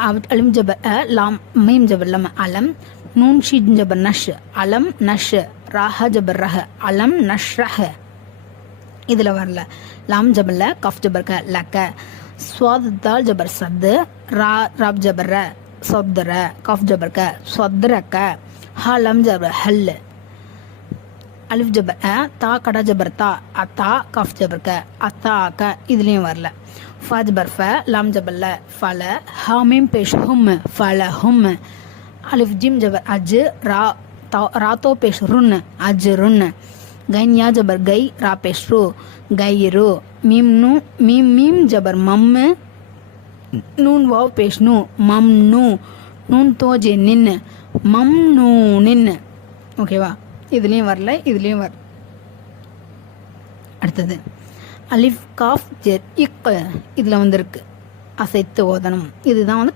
அலிம் ஜபர் அ லாம் மீம் ஜபர் லம் அலம் நூன் ஷீன் ஜபர் நஷ் அலம் நஷ் ராஹ ஜபர் ரஹ அலம் நஷ் ரஹ இதில் வரல லாம் ஜபர்ல கஃப் ஜபர் க லக்க ஸ்வாத் தால் ஜபர் சத்து ரா ராப் ஜபர் ர சொத்ர கஃப் ஜபர் க சொத்ரக்க ஹ லம் ஜபர் ஹல் அலிஃப் ஜபர் அ தா கடா ஜபர் தா அத்தா கஃப் ஜபர் க அத்தா க இதுலேயும் வரல ஃபா ஜபர் ஃப லாம் ஜபல்ல ஃபல ஹாமிம் பேஷ் ஹும் ஃபல ஹும் அலிஃப் ஜிம் ஜபர் அஜு ரா தோ ராத்தோ பேஷ் ருன் அஜ் ருன் கைன்யா ஜபர் கை ரா பேஷ் ரு கை ரு மீம் நூ மீம் மீம் ஜபர் மம்மு நூன் வாவ் பேஷ் நூ மம் நூ நூன் தோஜே நின்னு மம் நூ நின்னு ஓகேவா இதுலேயும் வரல இதுலேயும் வர அடுத்தது அலிஃப் காஃப் ஜெர் இக் இதில் வந்திருக்கு. அசைத்து ஓதனம் இதுதான் வந்து